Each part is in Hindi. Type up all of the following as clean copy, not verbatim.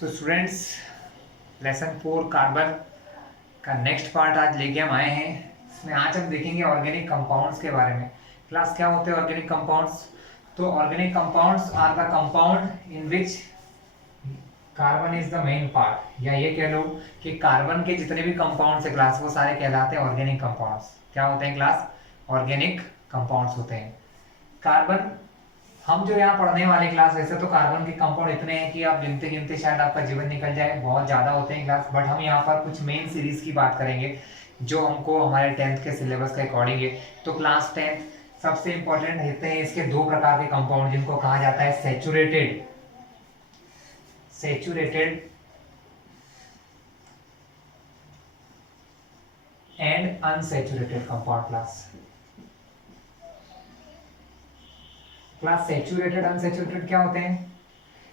सो स्टूडेंट्स, लेसन 4 कार्बन का नेक्स्ट पार्ट आज लेके हम आए हैं। इसमें आज हम देखेंगे ऑर्गेनिक कंपाउंड्स के बारे में। क्लास क्या होते हैं ऑर्गेनिक कंपाउंड्स? तो organic compounds are the compound in which carbon is the main part, या ये कह लो कि कार्बन के जितने भी कंपाउंड्स है क्लास, वो सारे कहलाते हैं ऑर्गेनिक कंपाउंड्स। क्या होते हैं क्लास? ऑर्गेनिक कंपाउंड्स होते हैं। कार्बन हम जो यहाँ पढ़ने वाले क्लास, वैसे तो कार्बन के कंपाउंड इतने हैं कि आप गिनते गिनते शायद आपका जीवन निकल जाए, बहुत ज्यादा होते हैं क्लास। बट हम यहाँ पर कुछ मेन सीरीज की बात करेंगे जो हमको हमारे 10th के सिलेबस के अकॉर्डिंग है। तो क्लास 10th सबसे इंपॉर्टेंट होते हैं इसके दो प्रकार के कंपाउंड, जिनको कहा जाता है saturated and unsaturated compound. Class saturated unsaturated क्या होते हैं?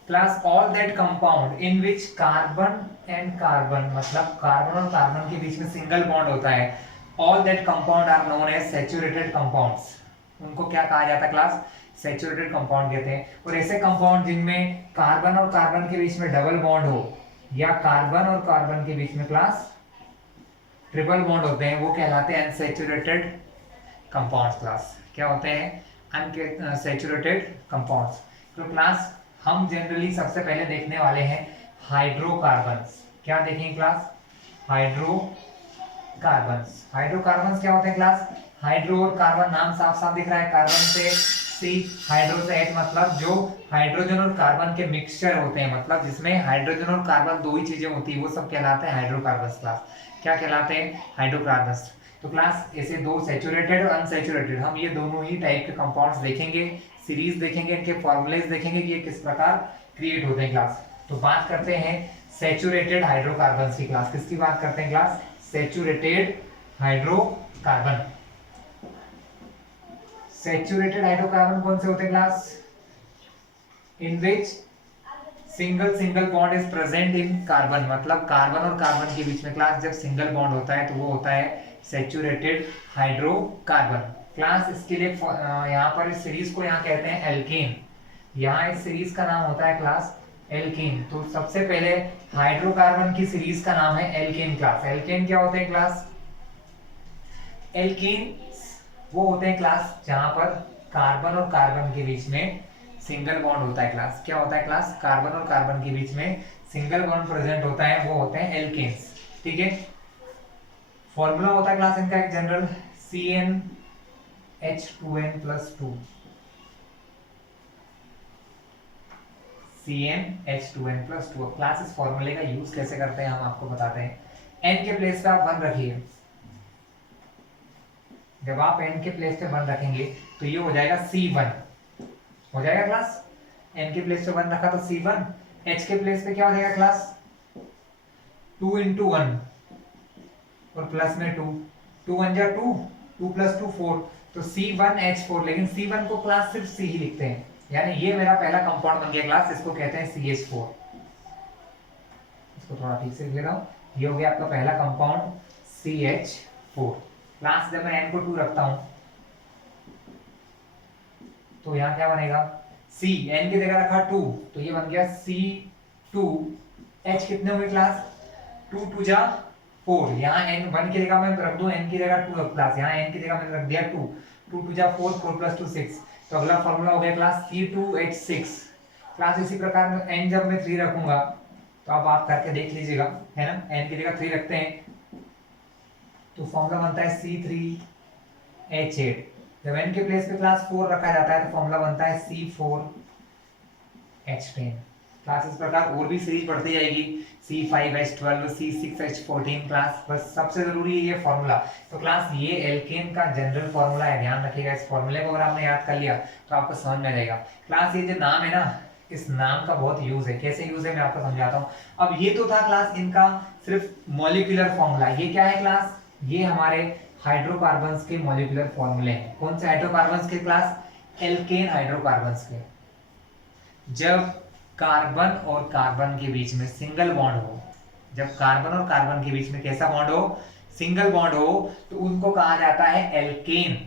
Class all that compound in which carbon and carbon, मतलब कार्बन और कार्बन के बीच में सिंगल बॉन्ड होता है, all that compound are known as saturated compounds. उनको क्या कहा जाता है क्लास? सैचुरेटेड कंपाउंड कहते हैं। और ऐसे कंपाउंड जिनमें कार्बन और कार्बन के बीच में डबल बॉन्ड हो, या कार्बन और कार्बन के बीच में क्लास ट्रिपल बॉन्ड होते हैं, वो कहलाते हैं अनसैचुरेटेड कंपाउंड्स। क्लास क्या होते हैं? Unsaturated compounds. तो क्लास हम जनरली सबसे पहले देखने वाले हैं हाइड्रोकार्बन्स। क्या देखेंगे क्लास? हाइड्रोकार्बन्स। हाइड्रोकार्बन्स क्या होते हैं क्लास? हाइड्रो और कार्बन, नाम साफ साफ दिख रहा है, कार्बन से सी, हाइड्रो से एच, मतलब जो हाइड्रोजन और कार्बन के मिक्सचर होते हैं, मतलब जिसमें हाइड्रोजन और कार्बन दो ही चीजें होती है, वो सब कहलाते हैं हाइड्रोकार्बन्स। क्लास क्या कहलाते हैं? हाइड्रोकार्बन्स। तो क्लास ऐसे दो सैचुरेटेड और अनसैचुरेटेड, हम ये दोनों ही टाइप के कंपाउंड्स देखेंगे, सीरीज देखेंगे, इनके फॉर्मूलेज देखेंगे कि ये किस प्रकार क्रिएट होते हैं। क्लास तो बात करते हैं सैचुरेटेड हाइड्रोकार्बन्स की। क्लास किसकी बात करते हैं? Class saturated hydrocarbon. Saturated hydrocarbon कौन से होते हैं class? In which single bond is present in carbon, मतलब कार्बन और कार्बन के बीच में क्लास जब सिंगल बॉन्ड होता है तो वो होता है सैचुरेटेड हाइड्रोकार्बन। क्लास इसके लिए यहाँ पर इस सीरीज को यहाँ कहते हैं एल्केन। यहाँ इस सीरीज का नाम होता है क्लास एल्केन। तो सबसे पहले हाइड्रोकार्बन की सीरीज का नाम है एल्केन। क्लास एल्केन क्या होते हैं क्लास? एल्केन वो होते हैं क्लास जहां पर कार्बन और कार्बन के बीच में सिंगल बॉन्ड होता है। क्लास क्या होता है? क्लास कार्बन और कार्बन के बीच में सिंगल बॉन्ड प्रेजेंट होता है, वो होते हैं एल्केन्स। ठीक है। फॉर्मूला होता है क्लास इनका एक जनरल, CnH2n+2। CnH2n+2। क्लास इस फॉर्मूले का यूज कैसे करते हैं हम आपको बताते हैं। n के प्लेस पे आप 1 रखिए। जब आप n के प्लेस पे 1 रखेंगे तो ये हो जाएगा C1, हो जाएगा क्लास। n के प्लेस पे 1 रखा तो C1। h के प्लेस पे क्या हो जाएगा क्लास? 2 × 1 और प्लस में 2, 2 1 जा 2, 2 + 2 4, तो C1H4। लेकिन C1 को क्लास सिर्फ C ही लिखते हैं, यानी ये मेरा पहला कंपाउंड बन गया क्लास, इसको कहते हैं CH4। इसको थोड़ा ठीक से लिख लेता हूँ, ये हो गया आपका पहला कंपाउंड CH4। क्लास जब मैं n को 2 रखता हूं तो यहाँ क्या बनेगा? C, n की जगह रखा 2 तो ये बन गया C2। H कितने हुए क्लास? 2 2 जा 4। यहाँ n 1 की जगह मैं रख दूं, n की जगह 2 क्लास, यहाँ n की जगह मैंने रख दिया 2, 2 2 जा 4, 4 + 2 6। तो अगला फॉर्मूला हो गया क्लास C2H6। क्लास इसी प्रकार में n जब मैं 3 रखूंगा तो अब आप करके देख लीजिएगा, है ना। n की जगह 3 रखते हैं तो फॉर्मूला बनता है C3H8। जब n के प्लेस पे क्लास 4 रखा जाता है तो फॉर्मूला बनता है C4H10। क्लास इस प्रकार और भी सीरीज बढ़ती जाएगी, C5H12, C6H14। क्लास बस सबसे जरूरी है ये फॉर्मूला। तो क्लास ये एल्केन का जनरल फॉर्मूला है, ध्यान रखिएगा। इस फॉर्मूले को अगर आपने याद कर लिया तो आपको समझ में आ जाएगा। क्लास ये जो नाम है ना, इस नाम का बहुत यूज है। कैसे यूज है मैं आपको समझाता हूँ। अब ये तो था क्लास इनका सिर्फ मॉलिक्यूलर फॉर्मूला। ये क्या है क्लास? ये हमारे हाइड्रोकार्बन्स के मॉलिक्यूलर फॉर्मूले हैं। कौन से हाइड्रोकार्बन्स के क्लास? एल्केन हाइड्रोकार्बन्स के। जब कार्बन और कार्बन के बीच में सिंगल बॉन्ड हो, जब कार्बन और कार्बन के बीच में कैसा बॉन्ड हो? सिंगल बॉन्ड हो, तो उनको कहा जाता है एल्केन।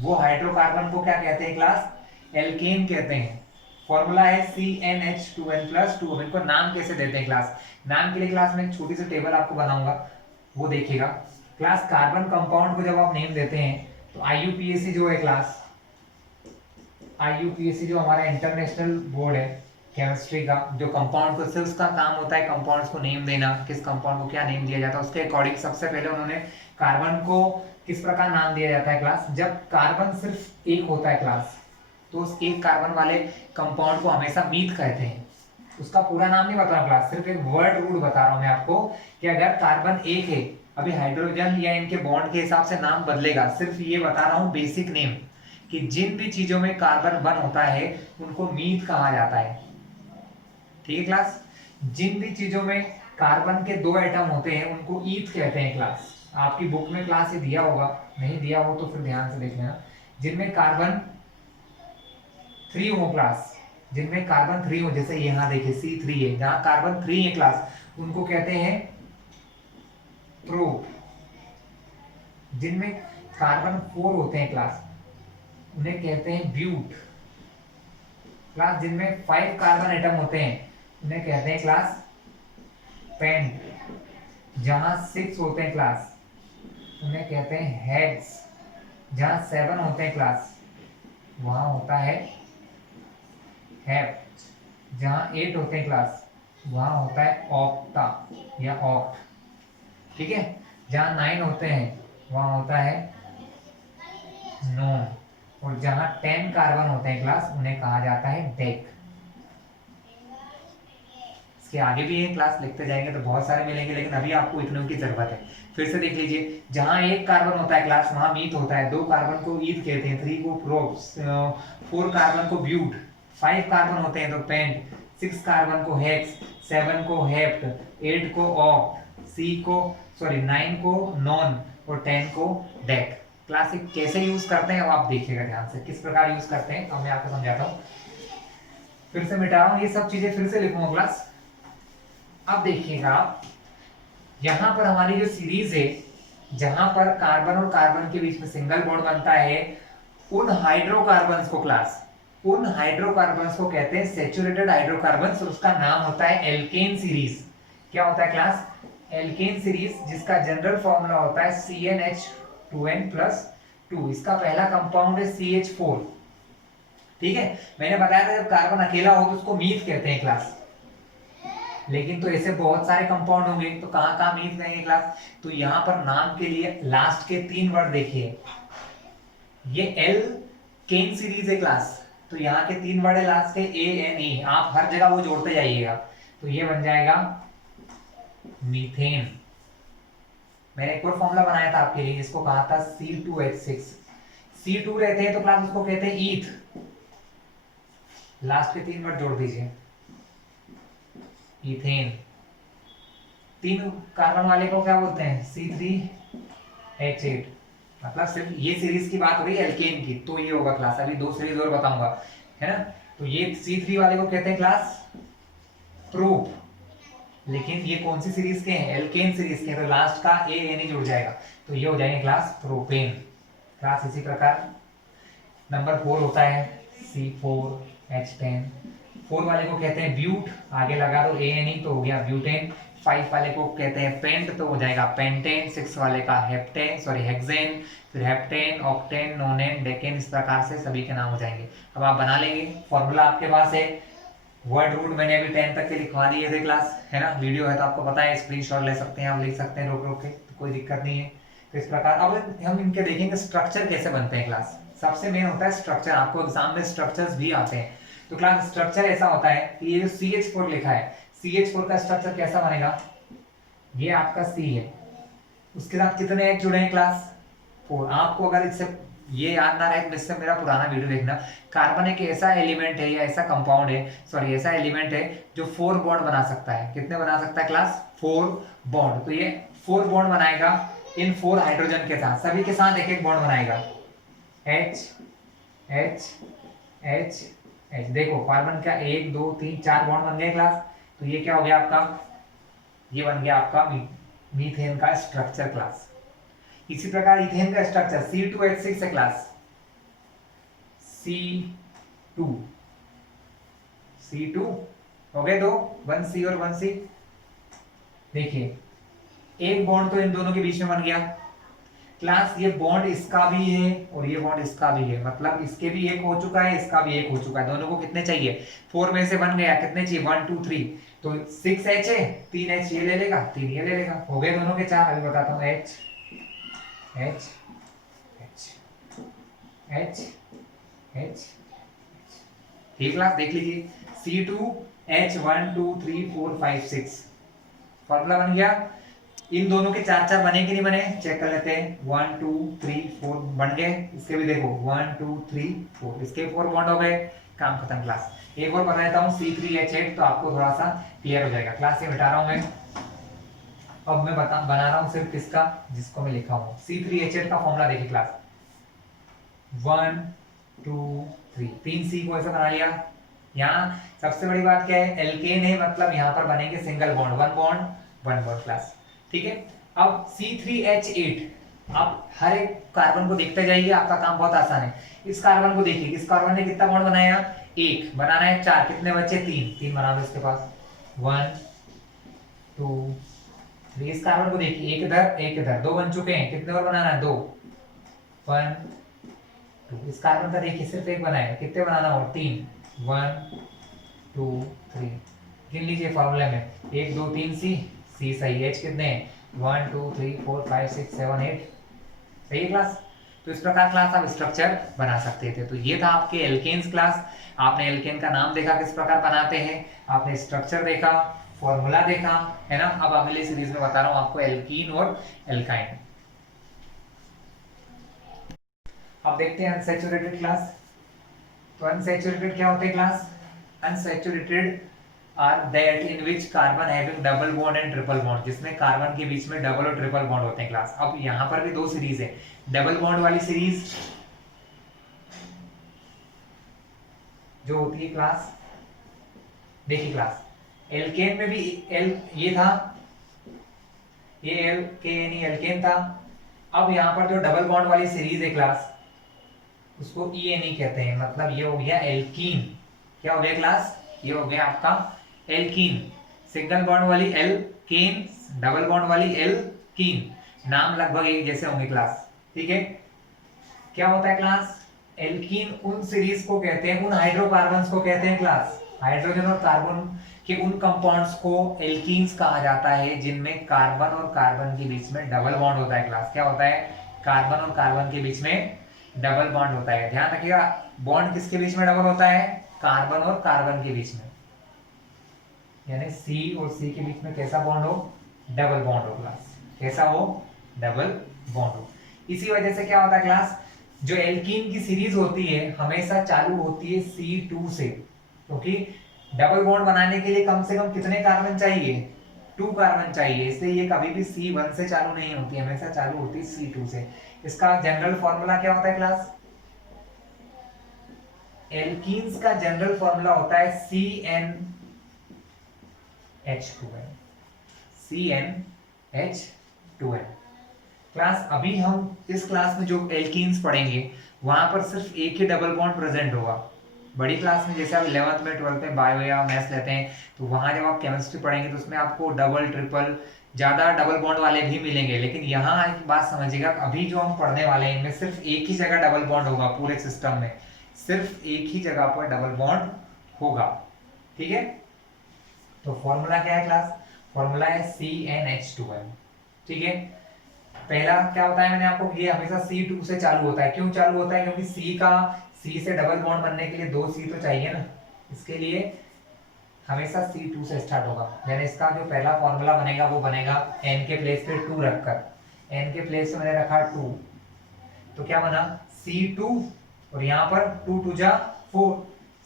वो हाइड्रोकार्बन को क्या कहते हैं क्लास? एल्केन कहते हैं। फॉर्मूला है CnH2n+2। अब इनको नाम कैसे देते हैं क्लास, नाम के लिए क्लास में एक छोटी सी टेबल आपको बनाऊंगा, वो देखिएगा क्लास। कार्बन कंपाउंड को जब आप नेम देते हैं तो IUPAC जो है क्लास, IUPAC जो हमारा इंटरनेशनल बोर्ड है केमिस्ट्री का, जो कंपाउंड को सिर्फ उसका काम होता है कंपाउंड्स को नेम देना, किस कंपाउंड को क्या नेम दिया जाता है, उसके अकॉर्डिंग सबसे पहले उन्होंने कार्बन को किस प्रकार नाम दिया जाता है क्लास। जब कार्बन सिर्फ एक होता है क्लास, तो उस एक कार्बन वाले कंपाउंड को हमेशा मीथ कहते हैं। उसका पूरा नाम नहीं बता रहा हूँ क्लास, सिर्फ एक वर्ड रूल बता रहा हूँ मैं आपको कि अगर कार्बन एक है, अभी हाइड्रोजन या इनके बॉन्ड के हिसाब से नाम बदलेगा, सिर्फ ये बता रहा हूँ बेसिक नेम कि जिन भी चीजों में कार्बन वन होता है उनको मीथ कहा जाता है। ठीक है क्लास, जिन भी चीजों में कार्बन के दो एटम होते हैं उनको ईथ कहते हैं क्लास। आपकी बुक में क्लास ये दिया होगा, नहीं दिया हो तो फिर ध्यान से देख लेना। जिनमें कार्बन 3 हो क्लास, जिनमें कार्बन 3 हो, जैसे यहाँ देखिए C3 है, जहां कार्बन 3 है क्लास, उनको कहते हैं प्रो। जिनमें कार्बन 4 होते हैं क्लास, उन्हें कहते हैं ब्यूट क्लास। जिनमें 5 कार्बन एटम होते हैं उन्हें कहते हैं क्लास पेंट। जहां 6 होते हैं क्लास उन्हें कहते हैं हेक्स। जहां 7 होते हैं क्लास वहां होता है हेप्ट। जहां 8 होते हैं क्लास वहां होता है ऑक्टा या ऑक्ट। ठीक है, जहां 9 होते हैं वहां होता है नोन, और जहां 10 कार्बन होते हैं क्लास उन्हें कहा जाता है डेक। इसके आगे भी है क्लास, लिखते जाएंगे तो बहुत सारे मिलेंगे, लेकिन अभी आपको इतने की जरूरत है। फिर से देख लीजिए, जहां एक कार्बन होता है क्लास वहां मीथ होता है, 2 कार्बन को ईथ कहते हैं, 3 को प्रोप्स, 4 कार्बन को ब्यूट, 5 कार्बन होते हैं तो पेंट, 6 कार्बन को हेक्स, 7 को हेप्ट, 8 को ऑक्ट, 9 को नॉन और 10 को डेक। क्लास कैसे यूज करते हैं अब आप देखिएगा ध्यान से, किस प्रकार यूज करते हैं अब मैं आपको समझाता हूँ। फिर से मिटा रहा हूँ ये सब चीजें, फिर से लिखूंगा क्लास। अब देखिएगा यहां पर हमारी जो सीरीज है, जहां पर कार्बन और कार्बन के बीच में सिंगल बॉन्ड बनता है, उन हाइड्रोकार्बन्स को क्लास, उन हाइड्रोकार्बन्स को कहते हैं सैचुरेटेड हाइड्रोकार्बन्स, और उसका नाम होता है एल्केन सीरीज। क्या होता है क्लास, एल्केन सीरीज, जिसका जनरल फॉर्मूला होता है CnH2n+2। इसका पहला कंपाउंड है CH4। ठीक है, मैंने बताया था जब कार्बन अकेला हो तो उसको मीथ कहते हैं क्लास, लेकिन तो ऐसे बहुत सारे कंपाउंड होंगे तो कहां कहां मीथ कहेंगे क्लास। तो यहां पर नाम के लिए लास्ट के 3 वर्ड देखिए, ये एल केन सीरीज है क्लास, तो यहाँ के 3 वर्ड है लास्ट के ANE, आप हर जगह वो जोड़ते जाइएगा, तो ये बन जाएगा मीथेन। मैंने एक और फॉर्मूला बनाया था आपके लिए जिसको कहा था C2H6। C2 रहते हैं तो क्लास उसको कहते हैं ईथ, लास्ट के 3 वर्ड जोड़ दीजिए, इथेन। 3 कार्बन वाले को क्या बोलते हैं, C3H8। मतलब सिर्फ ये सीरीज की बात हो रही है एल्केन की, तो ये होगा क्लास। अभी 2 सीरीज और बताऊंगा, है ना। तो ये C3 वाले को कहते हैं क्लास प्रोप, लेकिन ये कौन सी सीरीज के हैं, एल्केन सीरीज के हैं, तो लास्ट का ANE जुड़ जाएगा, तो ये हो जाएंगे क्लास प्रोपेन क्लास। इसी प्रकार नंबर 4 होता है C4H10। 4 वाले को कहते हैं ब्यूट, आगे लगा दो ANE तो हो गया ब्यूटेन। 5 वाले को कहते हैं पेंट तो हो जाएगा पेंटेन। 6 वाले का हेक्सेन, फिर हेप्टेन, ऑक्टेन, नोनेन, डेकेन, इस प्रकार से सभी के नाम हो जाएंगे। अब आप बना लेंगे, फॉर्मूला आपके पास है, वर्ड रूट मैंने अभी 10 तक के लिखवा दिए थे क्लास, है ना। वीडियो है तो आपको पता है, स्क्रीनशॉट ले सकते हैं, आप लिख सकते हैं रोक रोक के, तो कोई दिक्कत नहीं है। तो इस प्रकार अब हम इनके देखेंगे स्ट्रक्चर कैसे बनते हैं क्लास। सबसे मेन होता है स्ट्रक्चर, आपको एग्जाम में स्ट्रक्चर्स भी आते हैं। तो क्लास स्ट्रक्चर ऐसा होता है कि ये जो CH4 लिखा है, CH4 का स्ट्रक्चर कैसा बनेगा, ये आपका C है, उसके साथ कितने H जुड़े हैं क्लास 4। आपको अगर इससे ये याद ना रहे तो इससे मेरा पुराना वीडियो देखना। कार्बन एक ऐसा एलिमेंट है या ऐसा कंपाउंड है, सॉरी ऐसा एलिमेंट है जो 4 बॉन्ड बना सकता है। कितने बना सकता है क्लास, 4 बॉन्ड। तो ये 4 बॉन्ड बनाएगा इन 4 हाइड्रोजन के साथ, सभी के साथ एक एक बॉन्ड बनाएगा, H H H H। देखो कार्बन का 1 2 3 4 बॉन्ड बन गए क्लास। तो ये क्या हो गया आपका, ये बन गया आपका मीथेन का स्ट्रक्चर क्लास। इसी प्रकार इथेन का स्ट्रक्चर C2H6 है क्लास, C2 C2 हो गए दो, 1C और 1C। देखिए एक बॉन्ड तो इन दोनों के बीच में बन गया क्लास, ये बॉन्ड इसका भी है और ये बॉन्ड इसका भी है, मतलब इसके भी एक हो चुका है, इसका भी एक हो चुका है। दोनों को कितने चाहिए? 4 में से बन गया, कितने चाहिए? 1 2 3, तो 6H है, 3H ये ले लेगा, 3 ये ले लेगा, हो गए दोनों के 4। अभी बताता हूँ, H H H H H। ठीक क्लास, देख लीजिए C2H 1 2 3 4 5 6 फॉर्मूला बन गया। इन दोनों के 4 4 बने कि नहीं बने, चेक कर लेते हैं। 1 2 3 4 बन गए, इसके भी देखो 1 2 3 4, इसके 4 बॉन्ड हो गए, काम खत्म क्लास। एक और बता देता हूँ C3H8, तो आपको थोड़ा सा क्लियर हो जाएगा। क्लास ये मिटा रहा हूँ मैं, अब मैं बना रहा हूँ सिर्फ किसका, जिसको मैं लिखा हूँ। C3H8 का फॉर्मूला देखिए क्लास, 1 2 3, 3C को ऐसा बना लिया। यहाँ सबसे बड़ी बात क्या है, एल्केन है, मतलब यहाँ पर बनेंगे single bond, one bond class. ठीक है, अब C3H8, आप हर एक कार्बन को देखते जाइए, आपका काम बहुत आसान है। इस कार्बन को देखिए, इस कार्बन ने कितना बॉन्ड बनाया? एक बनाना है, 4 कितने बचे? 3 बना लो इसके पास, 1 2 3। इस कार्बन को देखिए, एक इधर, 2 बन चुके हैं, कितने और बनाना है? 2 1 2। इस कार्बन का देखिए सिर्फ एक बना है, कितने बनाना हो? 3 1 2 3। गिन लीजिए फॉर्मूले में, 1 2 3 C सही, H कितने हैं? 1 2 3 4 5 6 7 8, सही है क्लास। तो इस प्रकार क्लास आप स्ट्रक्चर बना सकते थे। तो ये था आपके एल्केन्स क्लास। आपने एल्केन का नाम देखा किस प्रकार बनाते हैं, आपने स्ट्रक्चर देखा, फॉर्मूला देखा, है ना। अब अगली सीरीज में बता रहा हूँ आपको एल्कीन और एल्काइन। अब देखते हैं अनसैचुरेटेड क्लास। तो अनसैचुरेटेड क्या होते हैं class? Unsaturated are that in which carbon having double bond and triple bond, जिसमें कार्बन के बीच में डबल और ट्रिपल बॉन्ड होते हैं क्लास। अब यहाँ पर भी 2 सीरीज है, डबल बॉन्ड वाली सीरीज जो होती है क्लास, देखिए क्लास, एल्केन में भी एल ये था, ये एल के यानी एल्केन था। अब यहाँ पर जो डबल बॉन्ड वाली सीरीज है क्लास, उसको ई एन ई कहते हैं, मतलब ये हो गया एल्कीन। क्या हो गया क्लास? ये हो गया आपका एल्कीन। सिंगल बॉन्ड वाली एल्केन, डबल बॉन्ड वाली एल्कीन, नाम लगभग एक जैसे होंगे क्लास। ठीक है, क्या होता है क्लास? एल्कीन उन सीरीज को कहते हैं, उन हाइड्रोकार्बन्स को कहते हैं क्लास, हाइड्रोजन और कार्बन के उन कंपाउंड्स को एल्कीन्स कहा जाता है जिनमें कार्बन और कार्बन के बीच में डबल बॉन्ड होता है क्लास। क्या होता है? कार्बन और कार्बन के बीच में डबल बॉन्ड होता है। ध्यान रखिएगा, बॉन्ड किसके बीच में डबल होता है? कार्बन और कार्बन के बीच में, यानी सी और सी के बीच में कैसा बॉन्ड हो? डबल बॉन्ड हो क्लास। कैसा हो? डबल बॉन्ड हो। इसी वजह से क्या होता है क्लास, जो एल्कीन की सीरीज होती है हमेशा चालू होती है C2 से, क्योंकि डबल बॉन्ड बनाने के लिए कम से कम कितने कार्बन चाहिए? 2 कार्बन चाहिए, इसलिए ये कभी भी C1 से चालू नहीं होती, हमेशा चालू होती है C2 से। इसका जनरल फॉर्मूला क्या होता है क्लास? एल्कीन्स का जनरल फॉर्मूला होता है CnH2n, CnH2n। क्लास अभी हम इस क्लास में जो एल्कीन्स पढ़ेंगे वहां पर सिर्फ एक ही डबल बॉन्ड प्रेजेंट होगा। बड़ी क्लास में जैसे आप 11th में 12th में बायो या मैथ्स लेते हैं, तो वहां जब आप केमिस्ट्री पढ़ेंगे तो उसमें आपको डबल ट्रिपल ज्यादा डबल बॉन्ड वाले भी मिलेंगे। लेकिन यहाँ एक बात समझिएगा, अभी जो हम पढ़ने वाले हैं इनमें सिर्फ एक ही जगह डबल बॉन्ड होगा, पूरे सिस्टम में सिर्फ एक ही जगह पर डबल बॉन्ड होगा। ठीक है, तो फॉर्मूला क्या है क्लास? फॉर्मूला है CnH2n। ठीक है, पहला क्या होता है, मैंने आपको ये हमेशा C2 से चालू होता है। क्यों चालू होता है? क्योंकि C से डबल बॉन्ड बनने के लिए 2 C तो चाहिए ना, इसके लिए हमेशा C2 से स्टार्ट होगा। यानी इसका जो पहला फॉर्मूला बनेगा वो बनेगा N के प्लेस पे 2 रखकर, N के प्लेस पे मैंने रखा 2, तो क्या बना? C2 और यहाँ पर 2 2 जा 4,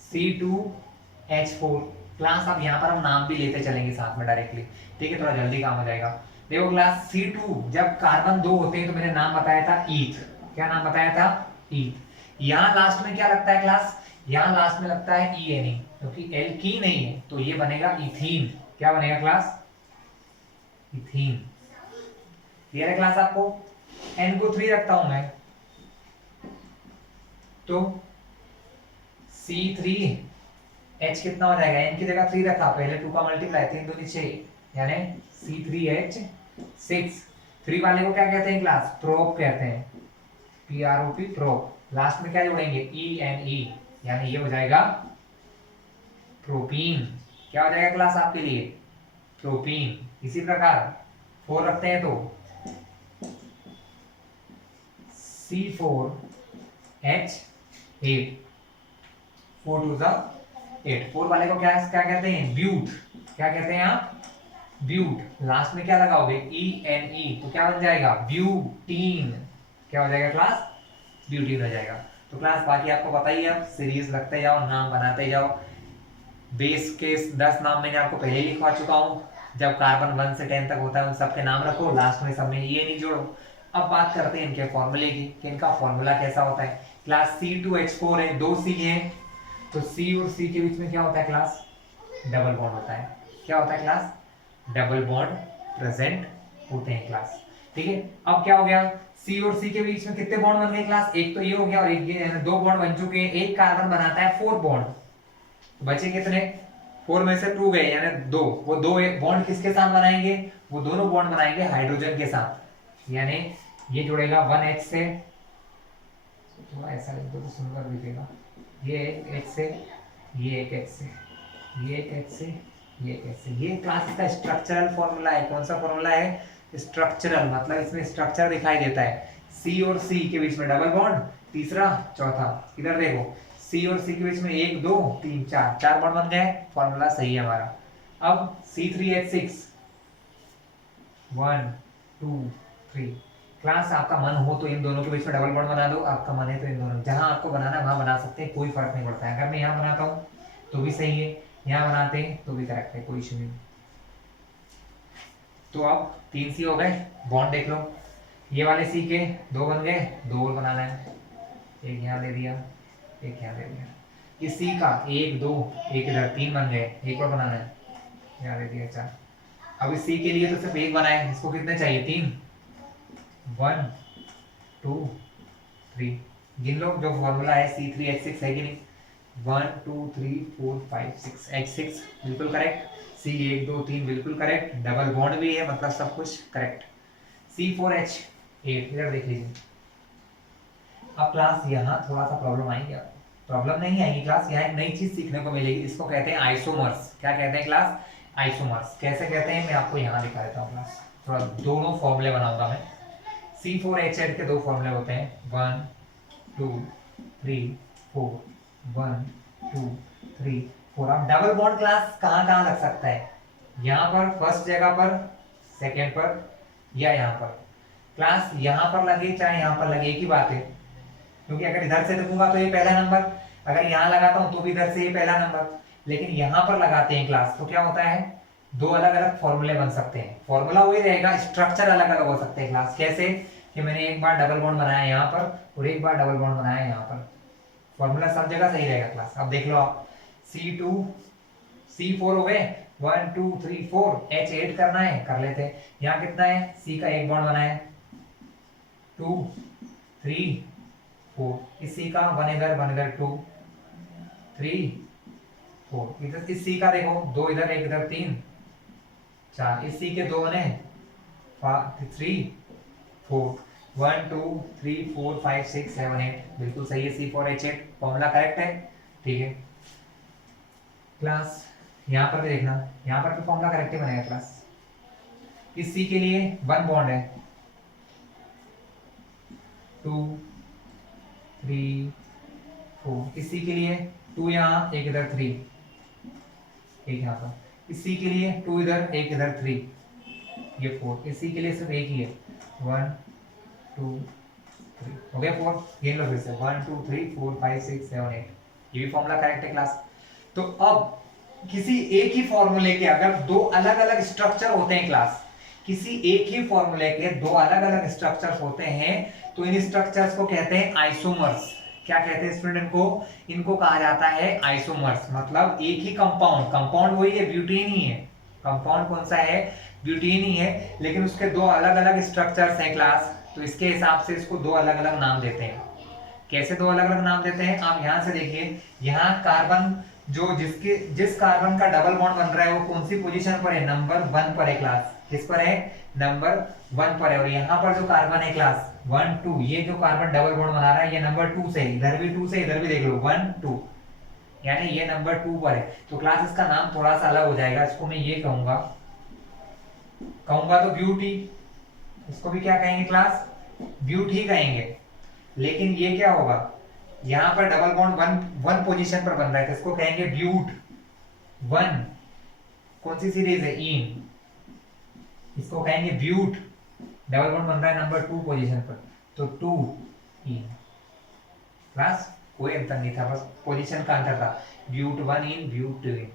C2H4। क्लास अब यहाँ पर हम नाम भी लेते चलेंगे साथ में डायरेक्टली, ठीक है, थोड़ा जल्दी काम हो जाएगा। देखो क्लास C2 जब कार्बन 2 होते हैं तो मैंने नाम बताया था ईथ। क्या नाम बताया था? ईथ। यहाँ लास्ट में क्या लगता है क्लास? यहाँ लास्ट में लगता है ENE, क्योंकि एल्कीन नहीं है तो ये बनेगा इथीन। क्या बनेगा क्लास? इथीन। क्लियर है क्लास आपको? N को 3 रखता हूं मैं, तो H कितना हो जाएगा, N की जगह 3 रखा, पहले 2 का मल्टीप्लाई, 3 दूनी 6, यानी C3H6। 3 वाले को क्या कहते हैं क्लास, प्रोप कहते हैं, PROP प्रोप। लास्ट में क्या जोड़ेंगे, ENE, यानी ये हो जाएगा प्रोपीन। क्या हो जाएगा क्लास आपके लिए, प्रोपीन। इसी प्रकार 4 रखते हैं तो C4H8, 4 2 8। 4 वाले को क्या क्या कहते हैं, ब्यूट। क्या कहते हैं आप, ब्यूट। लास्ट में क्या लगाओगे, ENE, तो क्या बन जाएगा, ब्यूटीन। क्या हो जाएगा क्लास, ब्यूटीन हो जाएगा। तो क्लास बाकी आपको पता ही है, आप सीरीज लगते जाओ, नाम बनाते जाओ। बेस के 10 नाम मैंने आपको पहले ही लिखवा चुका हूँ, जब कार्बन 1 से 10 तक होता है उन सबके नाम रखो, लास्ट में सब में ये नहीं जोड़ो। अब बात करते हैं इनके फॉर्मूले की, कि इनका फॉर्मूला कैसा होता है। क्लास C2H4 है, 2 C है, तो C और C के बीच में क्या होता है क्लास, डबल बॉन्ड होता है। क्या होता है क्लास, डबल बॉन्ड प्रेजेंट होते हैं क्लास। ठीक है, अब क्या हो गया, C और C के बीच में कितने बॉन्ड बन गए क्लास, एक तो ये हो गया और एक ये, 2 बॉन्ड बन चुके हैं। एक कार्बन बनाता है 4 बॉन्ड, बचे कितने, 4 में से 2 गए, यानी 2। वो 2 बॉन्ड किसके साथ बनाएंगे, वो दोनों बॉन्ड बनाएंगे हाइड्रोजन के साथ, यानी ये जुड़ेगा 1H से, तो ऐसा लिख दो तो सुंदर दिखेगा, ये एक H से, ये एक H से, ये एक H से, ये एक H से। ये क्लास का स्ट्रक्चरल फॉर्मूला है। कौन सा फॉर्मूला है, स्ट्रक्चरल, मतलब इसमें स्ट्रक्चर दिखाई देता है। C और C के बीच में डबल बॉन्ड, तीसरा चौथा, इधर देखो C और C के बीच में 1 2 3 4, 4 बॉन्ड बन गए, फॉर्मूला सही है हमारा। अब C3H6, 1 2 3। क्लास आपका मन हो तो इन दोनों के बीच में डबल बॉन्ड बना दो, आपका मन है तो इन दोनों, जहां आपको बनाना है वहां बना सकते हैं, कोई फर्क नहीं पड़ता है। अगर मैं यहाँ बनाता हूँ तो भी सही है, यहाँ बनाते हैं तो भी करेक्ट है, कोई इशू नहीं। तो अब 3 C हो गए, बॉन्ड देख लो, ये वाले C के 2 बन गए, 2 और बनाना है, एक यहाँ दे दिया, एक यहाँ दे दिया। इस C का 1 2, एक इधर 3 बन गए, एक और बनाना है, यहाँ दे दिया 4। अब इस C के लिए तो सिर्फ एक बनाए, इसको कितने चाहिए, 3, 1 2 3। गिन लो, जो फॉर्मूला है C3H6 है कि नहीं, 1 2 3 4 5 6, H6 बिल्कुल करेक्ट, C 1 2 3 बिल्कुल करेक्ट, डबल बॉन्ड भी है, मतलब सब कुछ करेक्ट। C4H8, इधर देख लीजिए। अब क्लास यहाँ थोड़ा सा प्रॉब्लम आएगी, प्रॉब्लम नहीं आएगी क्लास, यहाँ एक नई चीज सीखने को मिलेगी, इसको कहते हैं आइसोमर्स। क्या कहते हैं क्लास, आइसोमर्स। कैसे कहते हैं मैं आपको यहाँ दिखा देता हूँ क्लास, थोड़ा दोनों फॉर्मूले बनाऊंगा मैं। C4H8 के 2 फॉर्मूले होते हैं, 1 2 3 4, 1 2 3 4। अब डबल बॉन्ड क्लास कहाँ कहाँ लग सकता है, यहाँ पर फर्स्ट जगह पर, सेकेंड पर, या यहाँ पर। क्लास यहाँ पर लगे चाहे यहाँ पर लगे, एक ही बात है, क्योंकि अगर इधर से लिखूंगा तो ये पहला नंबर, अगर यहाँ लगाता हूं तो भी इधर से ये पहला नंबर, लेकिन यहाँ पर लगाते हैं क्लास तो क्या होता है, 2 अलग अलग फॉर्मूले बन सकते हैं। फॉर्मूला वही रहेगा, स्ट्रक्चर अलग अलग हो सकते हैं क्लास। कैसे कि मैंने एक बार डबल बॉन्ड बनाया यहाँ पर और एक बार डबल बॉन्ड बनाया यहाँ पर, फॉर्मूला सब जगह सही रहेगा क्लास। अब देख लो आप, C2 C4 हो गए, 1 2 3 4, H8 करना है कर लेते हैं। यहाँ कितना है, C का एक बॉन्ड बनाया, 2 3 4, इसी का 1 इधर 1 इधर, 2 3 4, इधर इस C का देखो 2 इधर 1 इधर, 3 4, इस C के 2 बने, 3 4, 1 2 3 4 5 6 7 8, बिल्कुल सही है। C4H8 फॉर्मूला करेक्ट है, ठीक है क्लास। यहाँ पर भी देखना, यहाँ पर भी फॉर्मूला करेक्ट ही बनेगा क्लास। इस C के लिए 1 बॉन्ड है, 2 3 4, इसी के लिए 2 यहाँ 1 इधर 3, एक यहाँ पर। इसी के लिए 2 इधर 1 इधर 3, ये 4। इसी के लिए सिर्फ एक ही है, 1 2 3, हो गया 4। ये लो फिर से 1 2 3 4 5 6 7 8, ये भी फॉर्मूला करेक्ट है क्लास। तो अब किसी एक ही फॉर्मूले के अगर 2 अलग अलग स्ट्रक्चर होते हैं क्लास, किसी एक ही फॉर्मूले के 2 अलग अलग स्ट्रक्चर्स होते हैं, तो इन स्ट्रक्चर्स को कहते हैं आइसोमर्स। क्या कहते हैं स्टूडेंट को, इनको कहा जाता है आइसोमर्स, मतलब एक ही कंपाउंड, कंपाउंड वही है, ब्यूटेन ही है। कंपाउंड कौन सा है, ब्यूटेन ही है, लेकिन उसके 2 अलग अलग स्ट्रक्चर्स हैं क्लास, तो इसके हिसाब से इसको 2 अलग अलग नाम देते हैं। कैसे 2 अलग अलग नाम देते हैं, आप यहां से देखिए, यहाँ कार्बन जो जिस कार्बन का डबल बॉन्ड बन रहा है वो कौन सी पोजीशन पर है, नंबर 1 पर है क्लास। किस पर है, नंबर 1 पर है। और यहाँ पर जो कार्बन है क्लास 1 2, ये जो कार्बन डबल बॉन्ड बना रहा है ये नंबर 2 से, इधर भी 2 से, इधर भी देख लो 1 2, यानी ये नंबर 2 पर है। तो क्लास इसका नाम थोड़ा सा अलग हो जाएगा, इसको मैं ये कहूंगा कहूंगा तो ब्यूटी, इसको भी क्या कहेंगे क्लास, ब्यूटी कहेंगे। लेकिन ये क्या होगा, यहाँ पर डबल बॉन्ड वन पोजीशन पर बन रहा है तो इसको कहेंगे ब्यूट 1। कौन सी सीरीज है, इन, इसको कहेंगे ब्यूट। डबल बॉन्ड बन रहा है नंबर 2 पोजीशन पर, तो 2 इन। क्लास कोई अंतर नहीं था, बस पोजीशन का अंतर था, ब्यूट 1 इन, ब्यूट 2 इन।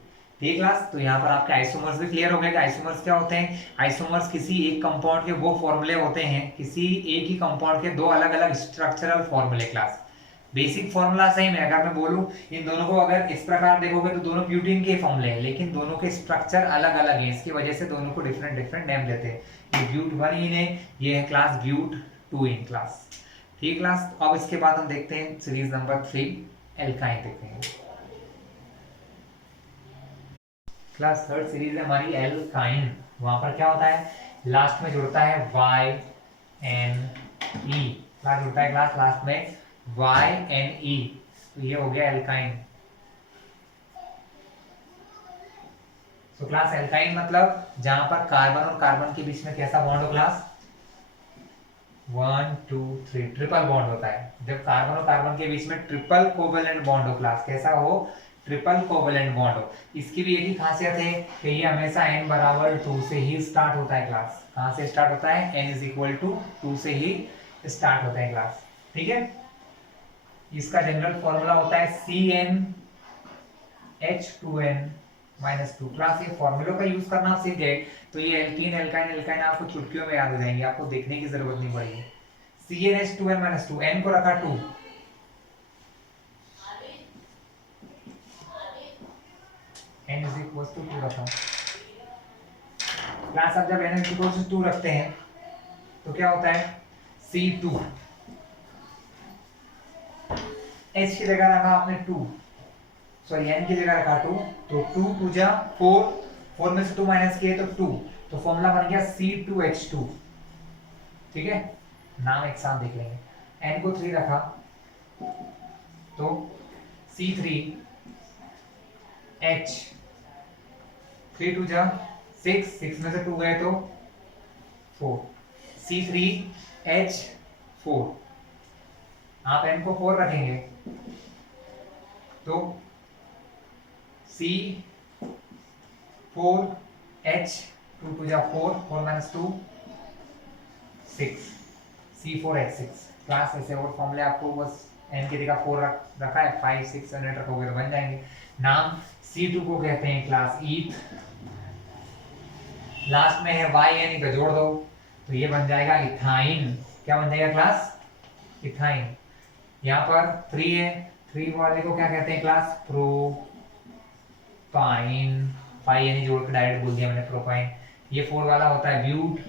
ठीक क्लास, तो यहाँ पर आपके आइसोमर्स भी क्लियर हो गए कि आइसोमर्स क्या होते हैं। आइसोमर्स किसी एक कंपाउंड के वो फॉर्मूले होते हैं, किसी एक ही कंपाउंड के दो अलग अलग स्ट्रक्चरल फॉर्मूले। क्लास बेसिक फॉर्मूला सही में अगर मैं बोलूं, इन दोनों को अगर इस प्रकार देखोगे तो दोनों ब्यूटीन के फॉर्मूले हैं, लेकिन दोनों के स्ट्रक्चर अलग अलग हैं, इसकी वजह से दोनों को डिफरेंट डिफरेंट नेम देते हैं। ये ब्यूट 1 इन है, ये है क्लास ब्यूट 2 इन क्लास। ठीक क्लास, अब इसके बाद हम देखते हैं सीरीज नंबर 3 एल्काइन देखते हैं। क्लास थर्ड सीरीज है हमारी एल्काइन। वहां पर क्या होता है, लास्ट में जुड़ता है YNE, क्लास जुड़ता है क्लास लास्ट में YNE, तो ये हो गया एल्काइन। तो क्लास एल्काइन मतलब जहां पर कार्बन और कार्बन के बीच में कैसा बॉन्ड हो क्लास, 1 2 3 ट्रिपल बॉन्ड होता है। जब कार्बन और कार्बन के बीच में ट्रिपल कोवेलेंट बॉन्ड हो क्लास, कैसा हो, ट्रिपल कोवेलेंट बॉन्ड हो। इसकी भी एक ही खासियत है कि ये हमेशा n बराबर 2 से ही स्टार्ट होता है क्लास। कहां से स्टार्ट होता है, n इज इक्वल टू 2 से ही स्टार्ट होता है क्लास। ठीक है, इसका जनरल फॉर्मूला होता है CnH2n-2। क्लास ये फॉर्मूलों का यूज करना आप सीख गए तो ये एल्कीन एल्काइन एल्काइन आपको चुटकियों में याद हो जाएंगे, आपको देखने की जरूरत नहीं पड़ेगी। CnH2n-2, n को रखा 2, n इज इक्वल टू 2 रखा। क्लास अब जब n इज इक्वल टू 2 रखते हैं तो क्या होता है, C2, H की जगह रखा आपने 2, सॉरी n की जगह रखा 2, तो 2 2 जा 4, 4 में से 2 माइनस किए तो 2, तो फॉर्मूला बन गया C2H2। ठीक है, नाम एक साथ देख लेंगे। n को 3 रखा तो C3H, 3 2 जा 6, 6 में से 2 गए तो 4, C3H4। आप n को 4 रखेंगे तो C4H, 2 2 जा 4, 4 minus 2 6, C4H6। क्लास ऐसे और फॉर्मूले आपको बस n की जगह 4 रखा है, 5 6 7 8 रखोगे तो बन जाएंगे। नाम C2 को कहते हैं क्लास ईथ, लास्ट में है YN का जोड़ दो तो ये बन जाएगा इथाइन। क्या बन जाएगा क्लास, इथाइन। यहाँ पर 3 है, 3 वाले को क्या कहते हैं क्लास, प्रोपाइन। 5 यानी जोड़ के डायरेक्ट बोल दिया मैंने प्रोपाइन। ये 4 वाला होता है ब्यूट,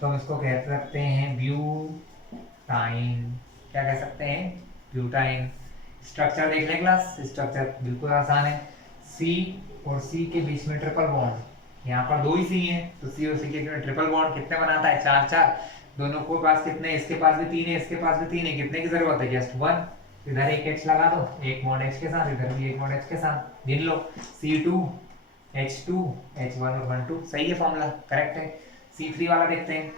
तो हम इसको कह सकते हैं ब्यूटाइन। क्या कह सकते हैं, ब्यूटाइन। स्ट्रक्चर देख लें क्लास, स्ट्रक्चर बिल्कुल आसान है। C और C के बीच में ट्रिपल बॉन्ड, यहाँ पर 2 ही C हैं तो C और C के बीच में ट्रिपल बॉन्ड कितने बनाता है, 4 4। दोनों को पास कितने, इसके पास भी 3 है, इसके पास भी 3 है, कितने की जरूरत है, जस्ट 1। इधर एक H लगा दो, एक बॉन्ड H के साथ, इधर भी एक बॉन्ड H के साथ, गिन लो C2 H2 H1 और 1 2। सही है, फॉर्मूला करेक्ट है। C3 वाला देखते हैं,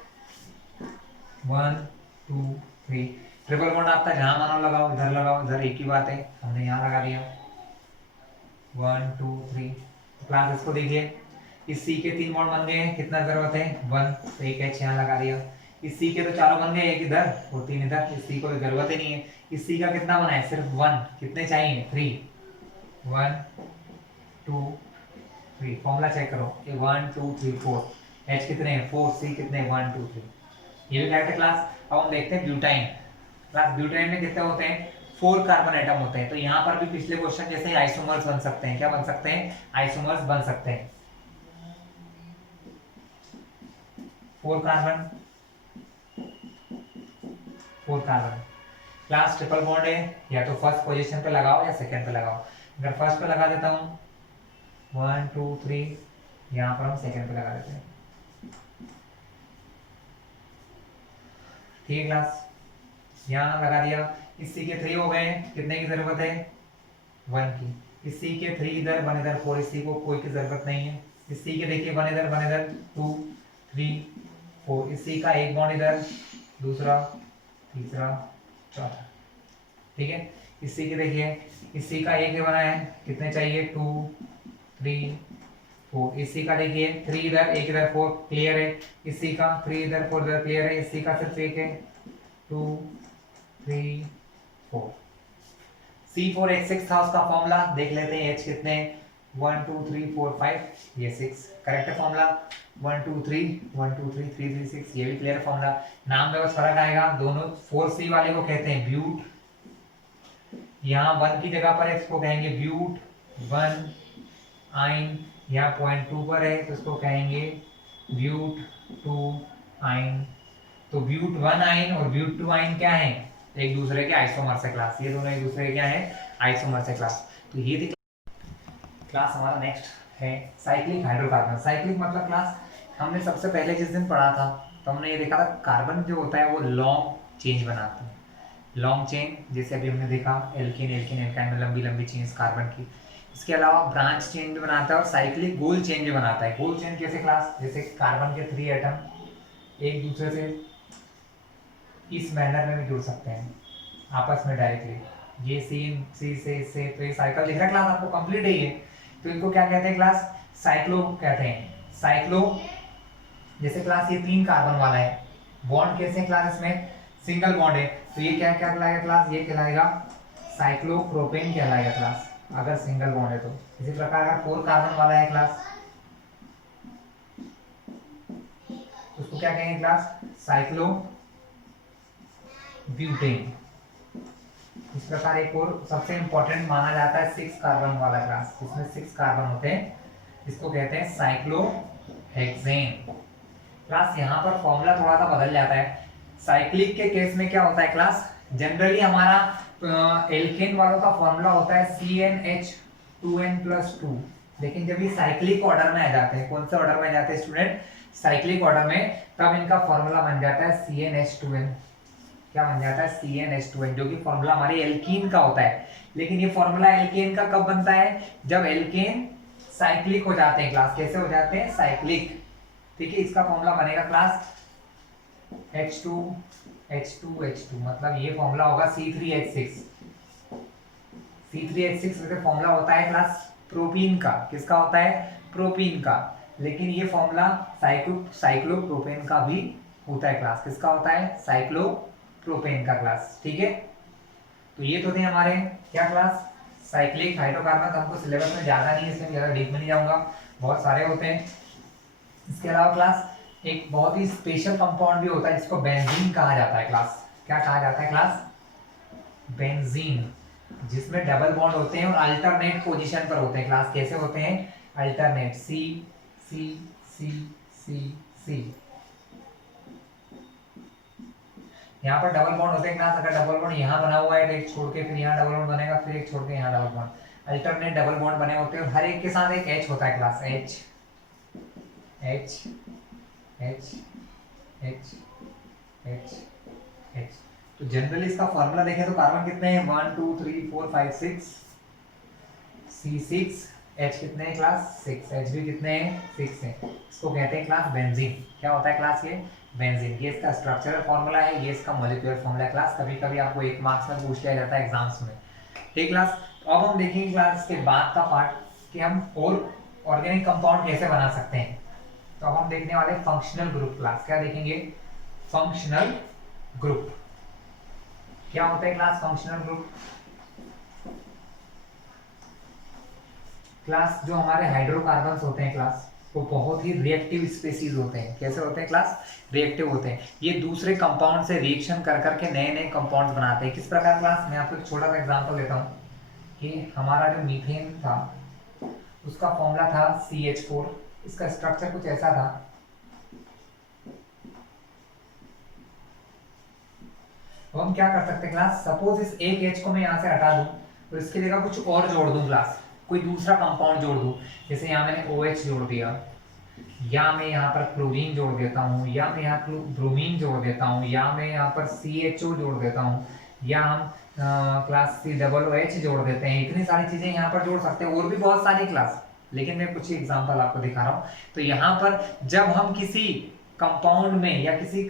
1 2 3 ट्रिपल बॉन्ड आपका जहां मानो लगाओ, इधर लगाओ, इधर एक ही बात है, हमने यहाँ लगा दिया 1 2 3। तो क्लास इसको देखिए, इस C के 3 बॉन्ड बन गए हैं, कितना जरूरत है 1, तो एक H यहाँ लगा दिया। इस C के तो चारों बन गए, एक इधर और 3 इधर, इस C को तो जरूरत ही नहीं है। इस C का कितना बना है, सिर्फ 1, कितने चाहिए 3, 1 2 3। फॉर्मूला चेक करो, ये 1 2 3 4, H कितने हैं 4, C कितने 1 2 3। ये भी करेक्ट है क्लास। अब हम देखते हैं ब्यूटाइन। क्लास ब्यूटाइन में कितने होते हैं, 4 कार्बन एटम होते हैं। तो यहाँ पर भी पिछले क्वेश्चन जैसे आइसोमर्स बन सकते हैं, क्या बन सकते हैं, आइसोमर्स बन सकते हैं। 4 carbon, 4 carbon. Class triple bond है, या तो फर्स्ट पोजीशन पे लगाओ या सेकंड पे लगाओ। अगर फर्स्ट पे लगा देता हूँ 1 2 3, यहाँ पर हम सेकंड पे लगा देते हैं। ठीक है क्लास, यहाँ लगा दिया। इस सी के 3 हो गए, कितने की जरूरत है 1 की। इस सी के 3 इधर 1 इधर 4, इस सी को कोई की जरूरत नहीं है। इस सी के देखिए 1 इधर 2 3 4, इस सी का एक बॉन्ड इधर, दूसरा तीसरा चौथा। ठीक है, इस सी के देखिए इस सी का एक बना है, कितने चाहिए 2 3 4। इस सी का देखिए 3 इधर एक इधर 4, क्लियर है। इस सी का 3 इधर 4 इधर, क्लियर है। इस सी का सिर्फ एक है 2 3 4। C4H6 था उसका फॉर्मूला, देख लेते हैं H कितने 1 2 3 4 5, ये 6 करेक्ट है फॉर्मूला। 1 2 3 1 2 3 3 3 6, ये भी क्लियर फॉर्मूला। नाम में बस फर्क आएगा, दोनों 4C वाले को कहते हैं ब्यूट, यहाँ 1 की जगह पर इसको कहेंगे ब्यूट 1 आइन, यहाँ 0.2 पर है तो इसको कहेंगे ब्यूट 2 आइन। तो ब्यूट 1 आइन और ब्यूट 2 आइन क्या है, एक दूसरे के आइसोमर्स है क्लास, ये दोनों एक दूसरे के क्या है आइसोमर्स है क्लास। तो ये थी क्लास। हमारा नेक्स्ट है साइक्लिक हाइड्रोकार्बन। साइक्लिक मतलब क्लास हमने सबसे पहले जिस दिन पढ़ा था तो हमने ये देखा था कार्बन जो होता है वो लॉन्ग चेंज बनाता है, लॉन्ग चेन, जैसे अभी हमने देखा एल्कीन एल्कीन एल्काइन में लंबी लंबी चेन्स कार्बन की। इसके अलावा ब्रांच चेन भी बनाता है और साइक्लिक गोल चेन भी बनाता है। गोल चेन कैसे क्लास, जैसे कार्बन के 3 एटम एक दूसरे से इस मैनर में भी जुड़ सकते हैं आपस में डायरेक्टली, ये सी से इससे, तो ये साइकिल दिख रहा है क्लास आपको, कंप्लीट है ये। तो इनको क्या कहते हैं क्लास, साइक्लो कहते हैं। साइक्लो, जैसे क्लास ये 3 कार्बन वाला है, बॉन्ड कैसे है क्लास, इसमें सिंगल बॉन्ड है, तो ये क्या क्या कहलाएगा क्लास, ये कहलाएगा साइक्लोप्रोपेन कहलाएगा क्लास, अगर सिंगल बॉन्ड है तो। इसी प्रकार अगर 4 कार्बन वाला है क्लास, उसको क्या कहेंगे क्लास, साइक्लो ब्यूटेन। इस प्रकार एक और सबसे इंपॉर्टेंट माना जाता है 6 कार्बन वाला क्लास, जिसमें 6 कार्बन होते हैं, इसको कहते हैं साइक्लोहेक्सेन क्लास। यहाँ पर फॉर्मूला थोड़ा सा बदल जाता है। साइक्लिक के केस में क्या होता है क्लास, जनरली हमारा एल्केन वालों का फॉर्मूला होता है CnH2n+2, लेकिन जब ये साइक्लिक ऑर्डर में आ जाते हैं, कौन से ऑर्डर में आ जाते हैं स्टूडेंट, साइक्लिक ऑर्डर में, तब इनका फॉर्मूला बन जाता है CnH2n। क्या बन जाता है CnH2n, जो कि फॉर्मूला हमारे एल्कीन का होता है। लेकिन ये फॉर्मूला एल्केन का कब बनता है, जब एल्केन साइक्लिक हो जाते हैं क्लास। कैसे हो जाते हैं, साइक्लिक। ठीक है, इसका फॉर्मूला बनेगा क्लास H2 मतलब ये फॉर्मूला होगा C3H6। C3H6 वैसे फॉर्मूला होता है क्लास प्रोपीन का, किसका होता है, प्रोपीन का। लेकिन ये फॉर्मूला साइक्लोप्रोपेन का भी होता है क्लास, किसका होता है, साइक्लोप्रोपेन का क्लास। ठीक है, तो ये तो थे हमारे क्या क्लास, साइक्लिक हाइड्रोकार्बन। हमको सिलेबस में ज्यादा नहीं है, इसमें ज्यादा डीप में नहीं जाऊंगा, बहुत सारे होते हैं। इसके अलावा क्लास एक बहुत ही स्पेशल कंपाउंड भी होता है जिसको बेंजीन कहा जाता है क्लास। क्या कहा जाता है क्लास, बेंजीन, जिसमें डबल बॉन्ड होते हैं और अल्टरनेट पोजीशन पर होते हैं क्लास। कैसे होते हैं, अल्टरनेट, सी सी सी सी सी। यहाँ पर डबल बॉन्ड होते हैं क्लास। अगर डबल बॉन्ड यहाँ बना हुआ है तो एक छोड़ के फिर यहाँ डबल बॉन्ड बनेगा, फिर एक छोड़ के यहाँ double bond, alternate double bond बने होते हैं। हर एक के साथ एक एच होता है class, H H H H H H. तो जनरली इसका फॉर्मूला देखें तो कार्बन कितने हैं, 1 2 3 4 5 6, C6, H कितने हैं क्लास, 6, H भी कितने हैं, 6 हैं। इसको कहते हैं क्लास बेंजीन। क्या होता है क्लास, ये बेंजीन। ये इसका स्ट्रक्चरल फॉर्मूला है, ये इसका मॉलिक्यूलर फॉर्मूला है क्लास। कभी कभी आपको 1 मार्क्स में पूछ लिया जाता है एग्जाम्स में। ठीक क्लास, तो अब हम देखेंगे क्लास के बाद का पार्ट कि हम और ऑर्गेनिक कंपाउंड कैसे बना सकते हैं। तो अब हम देखने वाले फंक्शनल ग्रुप क्लास। क्या देखेंगे, फंक्शनल ग्रुप। क्या होता है क्लास फंक्शनल ग्रुप, क्लास जो हमारे हाइड्रोकार्बन्स होते हैं क्लास, वो बहुत ही रिएक्टिव स्पीसीज होते हैं। कैसे होते हैं क्लास, रिएक्टिव होते हैं। ये दूसरे कंपाउंड से रिएक्शन कर करके नए नए कंपाउंड्स बनाते हैं। किस प्रकार क्लास, मैं आपको एक छोटा सा एग्जांपल देता हूँ कि हमारा जो मीथेन था उसका फॉर्मूला था CH4। इसका स्ट्रक्चर कुछ ऐसा था, तो हम क्या कर सकते हैं क्लास, सपोज इस एक H को मैं यहाँ से हटा दूं तो इसकी जगह कुछ और जोड़ दूं क्लास, कोई दूसरा कंपाउंड जोड़ दूं, जैसे यहाँ मैंने OH जोड़ दिया, या मैं यहाँ पर क्लोरीन जोड़ देता हूँ, या मैं यहाँ ब्रोमीन जोड़ देता हूँ, या मैं यहाँ पर CHO जोड़ देता हूँ, या हम क्लास COOH जोड़ देते हैं। इतनी सारी चीजें यहाँ पर जोड़ सकते हैं, और भी बहुत सारी क्लास, लेकिन मैं कुछ एग्जांपल आपको दिखा रहा हूँ। तो यहाँ पर जब हम किसी कंपाउंड में या किसी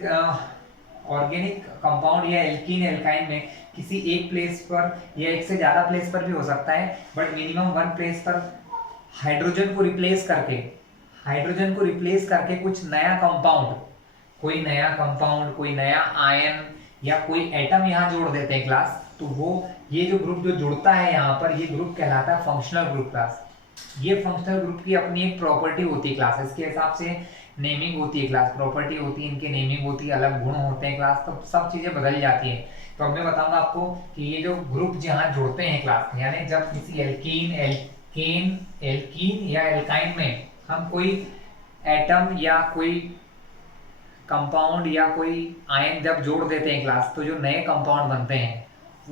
ऑर्गेनिक कंपाउंड या एल्कीन एल्काइन में किसी एक प्लेस पर या एक से ज्यादा प्लेस पर भी हो सकता है, बट मिनिमम वन प्लेस पर हाइड्रोजन को रिप्लेस करके कुछ नया कंपाउंड, कोई नया आयन या कोई एटम यहाँ जोड़ देते हैं क्लास, तो वो ये जो ग्रुप जो जुड़ता है यहाँ पर, ये ग्रुप कहलाता है फंक्शनल ग्रुप क्लास। ये फंक्शनल ग्रुप की अपनी एक प्रॉपर्टी होती है क्लास, इसके हिसाब से नेमिंग होती है क्लास, प्रॉपर्टी होती है, इनकी नेमिंग होती है, अलग गुण होते हैं क्लास, तो सब चीजें बदल जाती हैं। तो अब मैं बताऊंगा आपको कि ये जो ग्रुप जहाँ जुड़ते हैं क्लास, यानी जब किसी एल्कीन या एल्काइन में हम कोई एटम या कोई कंपाउंड या कोई आयन जब जोड़ देते हैं क्लास, तो जो नए कंपाउंड बनते हैं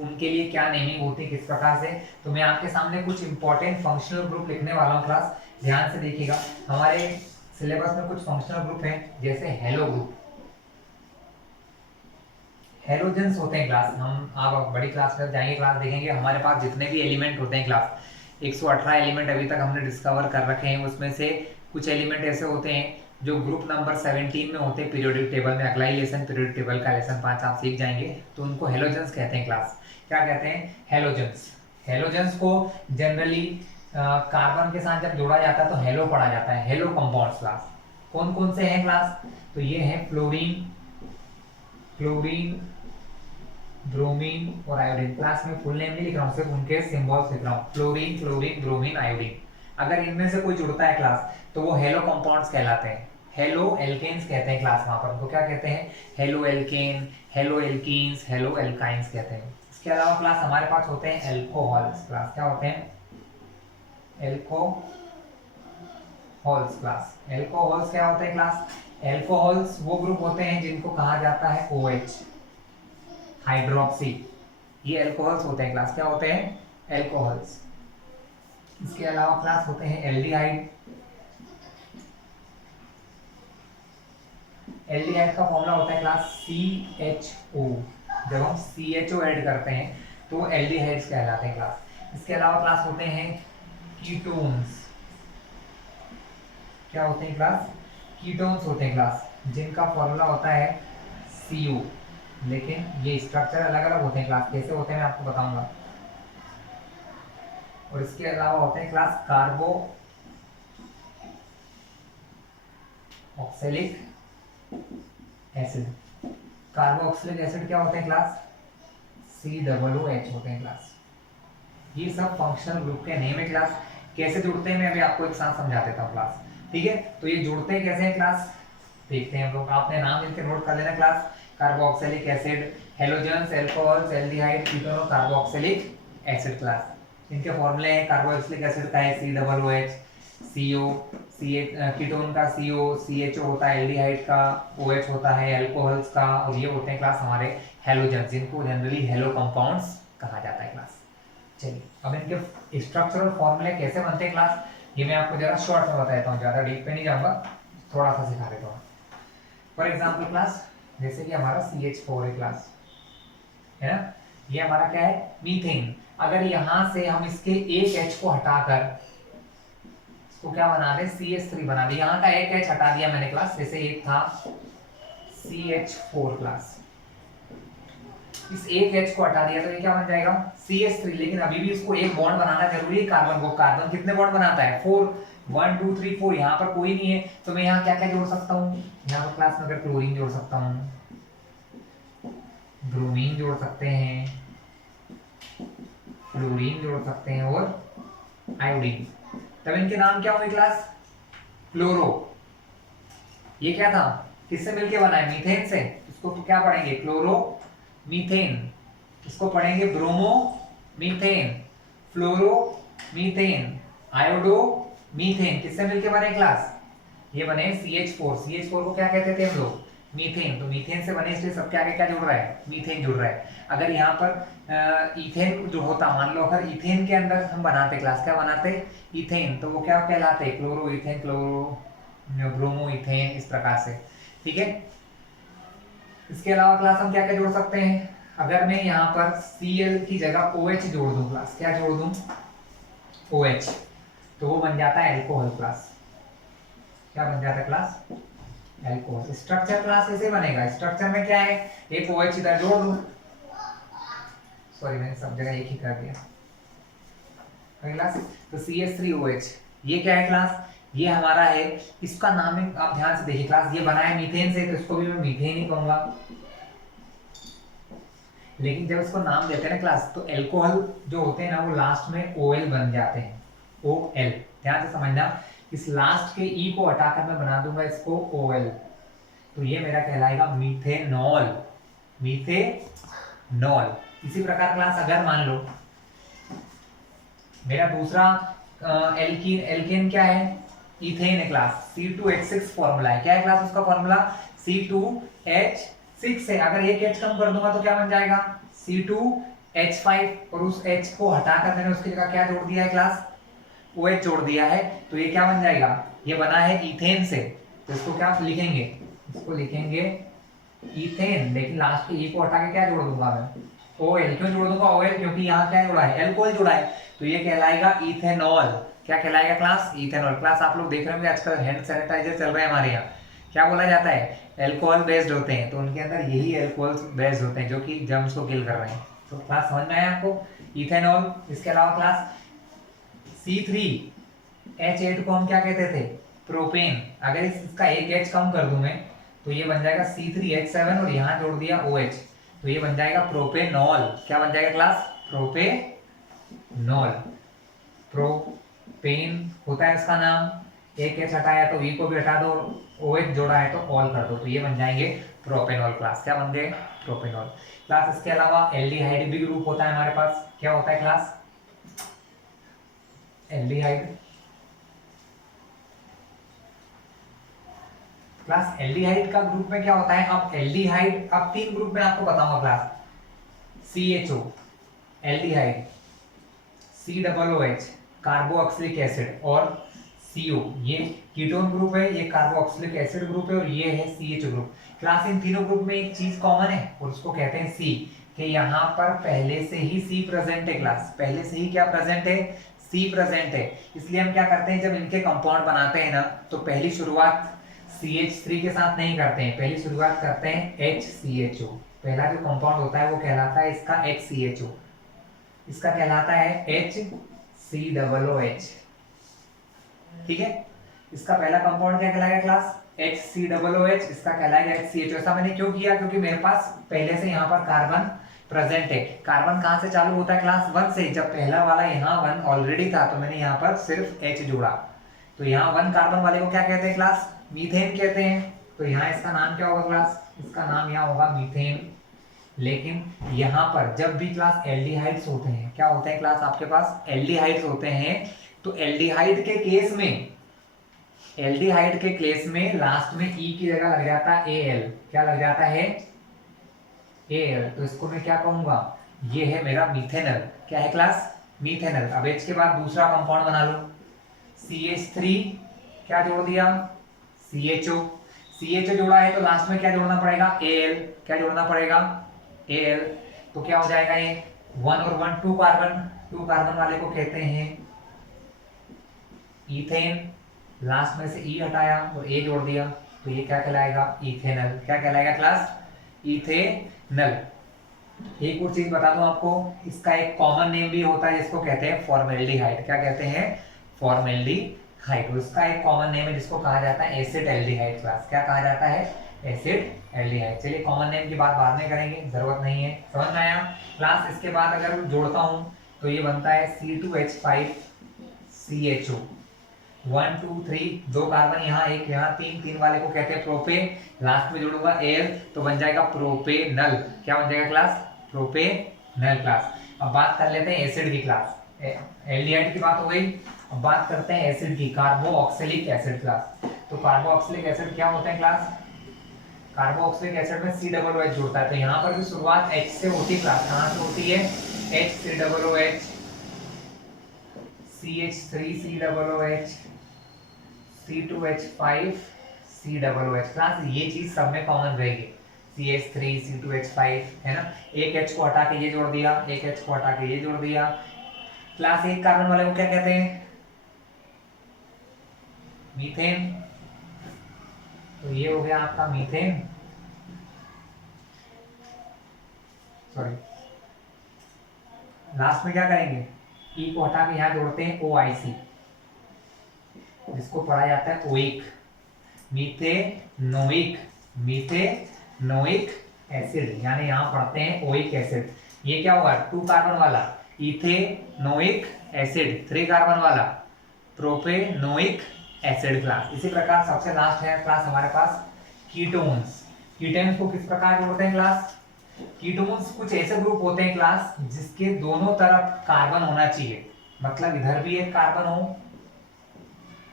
उनके लिए क्या नेमिंग होती है, किस प्रकार से। तो मैं आपके सामने कुछ इंपॉर्टेंट फंक्शनल ग्रुप लिखने वाला हूँ क्लास, ध्यान से देखिएगा। हमारे सिलेबस में कुछ फंक्शनल ग्रुप हैं, जैसे हेलो ग्रुप, हेलोजेंस होते हैं क्लास। हम आप बड़ी क्लास में जाएंगे, क्लास देखेंगे, हमारे पास जितने भी एलिमेंट होते हैं क्लास, 118 एलिमेंट अभी तक हमने डिस्कवर कर रखे हैं, उसमें से कुछ एलिमेंट ऐसे होते हैं जो ग्रुप नंबर 17 में होते हैं पीरियोडिक टेबल में। अगला ही लेसन पीरियोडिक टेबल का लेसन 5 आप सीख जाएंगे, तो उनको हेलोजेंस कहते हैं क्लास। क्या कहते हैं? हेलोजेंस। हेलोजेंस को जनरली कार्बन के साथ जब जोड़ा जाता है तो हेलो पढ़ा जाता है, हेलो कंपाउंड्स क्लास। कौन कौन से हैं क्लास? तो ये है फ्लोरीन, ब्रोमीन और आयोडीन। क्लास में फुल नेम नहीं लिख रहा हूँ, सिर्फ उनके सिंबल्स लिख रहा हूँ, फ्लोरीन, ब्रोमीन, आयोडीन। अगर इनमें से कोई जुड़ता है क्लास तो वो हेलो कंपाउंड्स कहलाते हैं, हेलो एल्केन्स कहते हैं क्लास। वहां पर उनको क्या कहते हैं? Halo alkane, hello alkenes, hello alkynes कहते हैं। इसके अलावा क्लास हमारे पास होते हैं एल्कोहल्स क्लास। क्या होते हैं? Alcohols class. एल्कोहल्स क्या होते हैं क्लास? एल्कोहल्स वो ग्रुप होते हैं जिनको कहा जाता है OH, हाइड्रोक्सी। ये एल्कोहल्स होते हैं क्लास। क्या होते हैं? एल्कोहल्स। इसके अलावा क्लास होते हैं एल्डिहाइड। एल्डिहाइड का फॉर्मूला होता है क्लास CHO। जब हम CHO ऐड करते हैं तो एल्डिहाइड्स कहलाते हैं क्लास। इसके अलावा क्लास होते हैं कीटोन्स। क्या होते हैं क्लास? कीटोन्स होते हैं क्लास, जिनका फॉर्मूला होता है CO, लेकिन ये स्ट्रक्चर अलग अलग होते हैं क्लास। कैसे होते हैं मैं आपको बताऊंगा। और इसके अलावा होते हैं class कार्बो oxalic acid. Carboxylic acid क्या होते हैं क्लास? COOH होते हैं क्लास। ये सब फंक्शनल ग्रुप के नेम है क्लास। कैसे जुड़ते हैं मैं अभी आपको एक साथ समझा देता हूँ क्लास, ठीक है? तो ये जुड़ते हैं कैसे हैं क्लास, देखते हैं हम लोग। आपने नाम लिख के नोट कर लेना class. Carboxylic acid, halogens, alcohols, aldehyde, ketone और कार्बोक्सिलिक एसिड क्लास। इनके फॉर्मूले हैं, कार्बोक्सिलिक एसिड का है COOH, CO, कीटोन का CO, CHO होता है, एल्डिहाइड का OH होता है, एल्कोहल्स का, और ये होते हैं क्लास हमारे हेलोजेंस, जिनको जनरली हेलो कंपाउंड्स कहा जाता है क्लास। चलिए अब इनके स्ट्रक्चरल फॉर्मूले कैसे बनते हैं क्लास, ये मैं आपको जरा शॉर्ट में बता देता हूँ, ज्यादा डीप पे नहीं जाऊंगा, थोड़ा सा सिखा देता हूँ। फॉर एग्जाम्पल क्लास, जैसे कि हमारा CH4 है क्लास, है ना? ये हमारा क्या है? मीथेन। अगर यहां से हम इसके एक H को हटाकर इसको क्या बना दे? CH3 बना दे। यहाँ का एक H हटा दिया मैंने क्लास, जैसे एक था CH4 क्लास, इस एक H को हटा दिया तो ये क्या बन जाएगा? CH3। लेकिन अभी भी इसको एक बॉन्ड बनाना जरूरी है कार्बन को। कार्बन कितने बॉन्ड बनाता है? 4, 1 2 3 4। यहाँ पर कोई नहीं है तो मैं यहाँ क्या क्या जोड़ सकता हूँ? यहाँ पर क्लास में अगर क्लोरीन जोड़ सकता हूँ, ब्रोमीन जोड़ सकते हैं, फ्लोरीन जोड़ सकते हैं और आयोडीन। तब इनके नाम क्या होंगे क्लास? क्लोरो। ये क्या था? किससे मिलके बना है? मीथेन से। इसको तो क्या पढ़ेंगे? Chloro methane. इसको पढ़ेंगे ब्रोमो मीथेन, फ्लोरो मीथेन, आयोडो मीथेन। किससे मिलके बने क्लास? ये बने CH4। CH4 को क्या कहते थे हम लोग? मीथेन, तो मीथेन से बने इसलिए सबके आगे क्या जुड़ रहा है, मीथेन जुड़ रहा है। अगर यहाँ पर इथेन जो होता, मान लो अगर इथेन के अंदर हम बनाते क्लास, क्या बनाते, इथेन, तो वो क्या कहलाते, chloro ethane, chloro bromo ethane, इस प्रकार से। ठीक है, इसके अलावा क्लास हम क्या क्या जोड़ सकते हैं, अगर मैं यहाँ पर Cl की जगह OH जोड़ दूं क्लास, क्या जोड़ दूं, OH, तो वो बन जाता है एल्कोहल क्लास। क्या बन जाता है क्लास, एल्कोहल। स्ट्रक्चर क्लास ऐसे बनेगा, स्ट्रक्चर में क्या है, एक OH इधर जोड़ दूं, सॉरी मैंने सब जगह एक ही कर दिया क्लास, तो CH3OH, ये क्या है क्लास, ये हमारा है, इसका नाम है, आप ध्यान से देखिए क्लास, ये बना है मीथेन से, तो इसको भी मैं मीथेन ही कहूंगा। लेकिन जब इसको नाम देते हैं ना क्लास, तो एल्कोहल जो होते हैं ना, वो लास्ट में OL बन जाते हैं, OL, ध्यान से समझना, इस लास्ट के ई को हटाकर मैं बना दूंगा इसको OL, तो ये मेरा कहलाएगा मीथेनॉल, मीथेनॉल। इसी प्रकार क्लास अगर मान लो मेरा दूसरा एल्कीन, एल्केन क्या है, इथेन है क्लास, C2H6 फॉर्मूला है, क्या है क्लास उसका फॉर्मूला, C2H6 है, अगर एक H कम कर दूंगा तो क्या बन जाएगा, C2H5, और उस H को हटाकर मैंने उसकी जगह क्या जोड़ दिया है क्लास, OH जोड़ दिया है, तो ये क्या बन जाएगा, ये बना है इथेन से, तो इसको क्या लिखेंगे, इसको लिखेंगे इथेन, लेकिन लास्ट के ई को हटा के क्या जोड़ दूंगा मैं, OL, क्यों जोड़ दूंगा OL, क्योंकि यहाँ क्या जुड़ा है, एल्कोहल जुड़ा है, तो ये कहलाएगा इथेनॉल। क्या कहलाएगा क्लास, इथेनॉल। क्लास आप लोग देख रहे होंगे आजकल हैंड सैनिटाइजर चल रहे हैं हमारे यहाँ, क्या बोला जाता है, एल्कोहल बेस्ड होते हैं, तो उनके अंदर यही एल्कोहल बेस्ड होते हैं जो कि जर्म्स को किल कर रहे हैं। तो क्लास समझ में आया आपको, इथेनॉल। इसके अलावा क्लास C3H8 को हम क्या कहते थे, प्रोपेन, अगर इसका एक H कम कर दूं मैं, तो ये बन जाएगा C3H7, और यहाँ जोड़ दिया OH, तो ये बन जाएगा प्रोपेनॉल। क्या बन जाएगा क्लास, प्रोपेनॉल। प्रोपेन होता है इसका नाम, एक H हटाया तो E को भी हटा दो, OH जोड़ा है तो ऑल कर दो, तो ये बन जाएंगे प्रोपेनॉल क्लास। क्या बन गए, प्रोपेनॉल क्लास। इसके अलावा एल्डिहाइड भी ग्रुप होता है हमारे पास, क्या होता है क्लास, एल्डिहाइड क्लास। एल्डिहाइड का ग्रुप में क्या होता है, अब एल्डिहाइड, अब तीन ग्रुप में आपको बताऊंगा class, CHO aldehyde, COOH carboxylic acid, और CO ये कीटोन ग्रुप है, ये कार्बोक्सिलिक एसिड ग्रुप है, और ये है CHO ग्रुप। क्लास इन तीनों ग्रुप में एक चीज कॉमन है, और उसको कहते हैं C, कि यहाँ पर पहले से ही C प्रेजेंट है क्लास, पहले से ही क्या प्रेजेंट है, C प्रेजेंट है। इसलिए हम क्या करते हैं, जब इनके कंपाउंड बनाते हैं ना, तो पहली शुरुआत CH3 के साथ नहीं करते हैं, पहली शुरुआत करते हैं HCHO। पहला जो कंपाउंड होता है वो कहलाता है इसका HCHO, इसका कहलाता है HCOOH। ठीक है, इसका पहला कंपाउंड क्या कहलाएगा क्लास, HCOOH, इसका कहलाएगा HCHO। ऐसा मैंने क्यों किया, क्योंकि मेरे पास पहले से यहाँ पर कार्बन प्रेजेंट है। कार्बन कहाँ से चालू होता है क्लास, 1 से। जब पहला वाला यहाँ 1 ऑलरेडी था, तो मैंने यहाँ पर सिर्फ H जोड़ा, तो यहाँ 1 कार्बन वाले को क्या कहते हैं क्लास, मीथेन कहते हैं। तो यहाँ इसका नाम क्या होगा क्लास, इसका नाम यहाँ होगा मीथेन। लेकिन यहाँ पर जब भी क्लास एल्डिहाइड्स होते हैं, क्या होते हैं क्लास, आपके पास एल्डिहाइड्स होते हैं, तो एल्डिहाइड के केस में, एल्डिहाइड के केस में लास्ट में ई की जगह लग जाता है Al। क्या लग जाता है, Al। तो इसको मैं क्या कहूंगा, ये है मेरा मीथेनल। क्या है क्लास, मीथेनल। अब H के बाद दूसरा कंपाउंड बना लो, CH3, क्या जोड़ दिया, CHO। CHO जोड़ा है तो लास्ट में क्या जोड़ना पड़ेगा, Al। क्या जोड़ना पड़ेगा, Al। तो क्या हो जाएगा, ये 1 और 1 2 कार्बन, 2 कार्बन वाले को कहते हैं इथेन। लास्ट में से E हटाया और A जोड़ दिया, तो ये क्या कहलाएगा, इथेनल। क्या कहलाएगा क्लास, इथेनल। एक और चीज बता दूं आपको, इसका एक कॉमन नेम भी होता है जिसको कहते हैं फॉर्मेल्डिहाइड। क्या कहते हैं, फॉर्मेल्डिहाइड। उसका एक कॉमन नेम है जिसको कहा जाता है एसिड एल्डिहाइड क्लास। क्या कहा जाता है, एसिड एल्डिहाइड। चलिए कॉमन नेम की बात बाद में करेंगे, जरूरत नहीं है, समझ में आया क्लास। इसके बाद अगर जोड़ता हूं तो ये बनता है C2H5 CHO, 1 2 3, 2 कार्बन यहाँ, एक यहाँ, 3 3 वाले को कहते हैं प्रोपे। लास्ट में जोड़ूंगा Al, तो बन जाएगा प्रोपेनल। क्या बन जाएगा क्लास, प्रोपेनल क्लास। अब बात कर लेते हैं एसिड की क्लास। एल्डिहाइड की बात हो गई, अब बात करते हैं एसिड की, कार्बोक्सिलिक एसिड क्लास। तो कार्बोक्सिलिक एसिड क्या होता है क्लास, कार्बोक्सिलिक एसिड में COOH जुड़ता है, तो यहाँ पर भी शुरुआत H से होती है क्लास। कहाँ से होती है? HCOOH, CH3COOH, C2H5 COOH। Class ये चीज सब में कॉमन रहेगी, CH3 C2H5 है ना। एक H को हटा के ये जोड़ दिया, एक H को हटा के ये जोड़ दिया। क्लास एक कार्बन वाले को क्या कहते हैं? मीथेन। तो ये हो गया आपका मीथेन, सॉरी। लास्ट में क्या करेंगे? ई को हटा के यहाँ जोड़ते हैं OIC, जिसको पढ़ा जाता है ओइक, मीथेनोइक, मीथेनोइक एसिड, यानी यहाँ पढ़ते हैं ओइक एसिड। ये क्या होगा? 2 कार्बन वाला इथेनोइक एसिड, 3 कार्बन वाला प्रोपेनोइक एसिड क्लास। इसी प्रकार सबसे लास्ट है क्लास हमारे पास कीटोन्स। कीटोन्स को किस प्रकार जोड़ते हैं क्लास? कीटोन्स कुछ ऐसे ग्रुप होते हैं क्लास जिसके दोनों तरफ कार्बन होना चाहिए, मतलब इधर भी एक कार्बन हो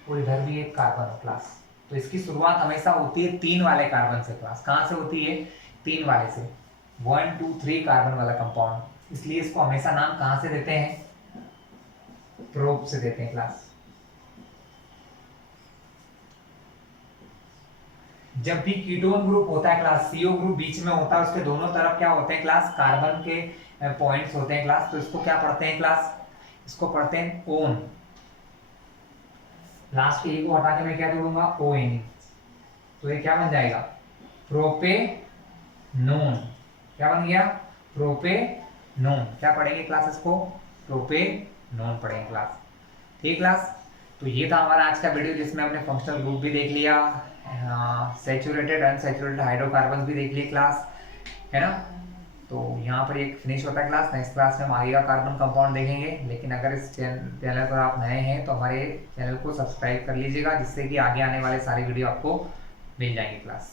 और इधर भी एक कार्बन हो क्लास। तो इसकी शुरुआत हमेशा होती है 3 वाले कार्बन से क्लास। कहां से होती है? 3 वाले से, 1 2 3 कार्बन वाला कंपाउंड। इसलिए इसको हमेशा नाम कहां से देते हैं? प्रोप से देते हैं क्लास। जब भी कीटोन ग्रुप होता है क्लास, CO ग्रुप बीच में होता है, उसके दोनों तरफ क्या होते हैं क्लास? कार्बन के पॉइंट्स होते हैं क्लास। तो इसको क्या पढ़ते हैं क्लास? इसको पढ़ते हैं ओन। लास्ट के E को हटा के मैं क्या जोड़ूंगा? ON। तो ये क्या बन जाएगा? प्रोपेनोन। क्या बन गया? प्रोपेनोन। क्या पढ़ेंगे क्लास इसको? प्रोपेनोन पढ़ेंगे क्लास। ठीक क्लास। तो ये था हमारा आज का वीडियो, जिसमें हमने फंक्शनल ग्रुप भी देख लिया, सैचुरेटेड अनसैचुरेटेड हाइड्रोकार्बन भी देख लिए क्लास, है ना। तो यहाँ पर एक फिनिश होता है क्लास। नेक्स्ट क्लास में हम आगे का कार्बन कंपाउंड देखेंगे। लेकिन अगर इस चैनल पर आप नए हैं तो हमारे चैनल को सब्सक्राइब कर लीजिएगा, जिससे कि आगे आने वाले सारी वीडियो आपको मिल जाएंगी क्लास।